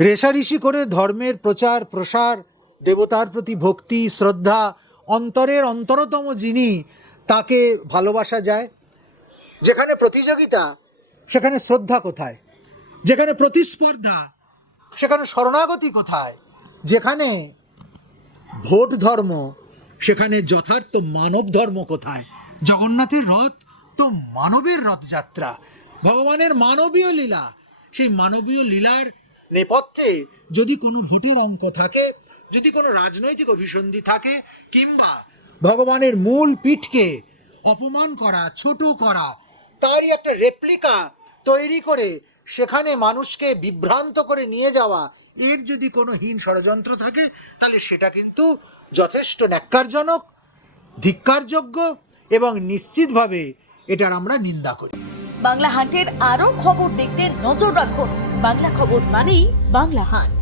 রেষারেষি করে ধর্মের প্রচার প্রসার, দেবতার প্রতি ভক্তি শ্রদ্ধা, অন্তরের অন্তরতম যিনি তাকে ভালোবাসা যায়। যেখানে প্রতিযোগিতা সেখানে শ্রদ্ধা কোথায়? যেখানে প্রতিস্পর্ধা সেখানে শরণাগতি কোথায়? যেখানে ভোট ধর্ম সেখানে যথার্থ মানব ধর্ম কোথায়? জগন্নাথের রথ তো মানবের রথযাত্রা, ভগবানের মানবীয় লীলা। সেই মানবীয় লীলার নেপথ্যে যদি কোনো ভোটের অঙ্ক থাকে, যদি কোনো রাজনৈতিক অভিসন্ধি থাকে, কিংবা ভগবানের মূল পীঠকে অপমান করা, ছোট করা, তারই একটা রেপ্লিকা তৈরি করে সেখানে মানুষকে বিভ্রান্ত করে নিয়ে যাওয়া, এর যদি কোনো হীন ষড়যন্ত্র থাকে, তাহলে সেটা কিন্তু যথেষ্ট ন্যাক্কারজনক, ধিক্কারযোগ্য এবং নিশ্চিতভাবে এটার আমরা নিন্দা করি। বাংলা হান্টের আরো খবর দেখতে নজর রাখুন। বাংলা খবর মানেই বাংলা হান্ট।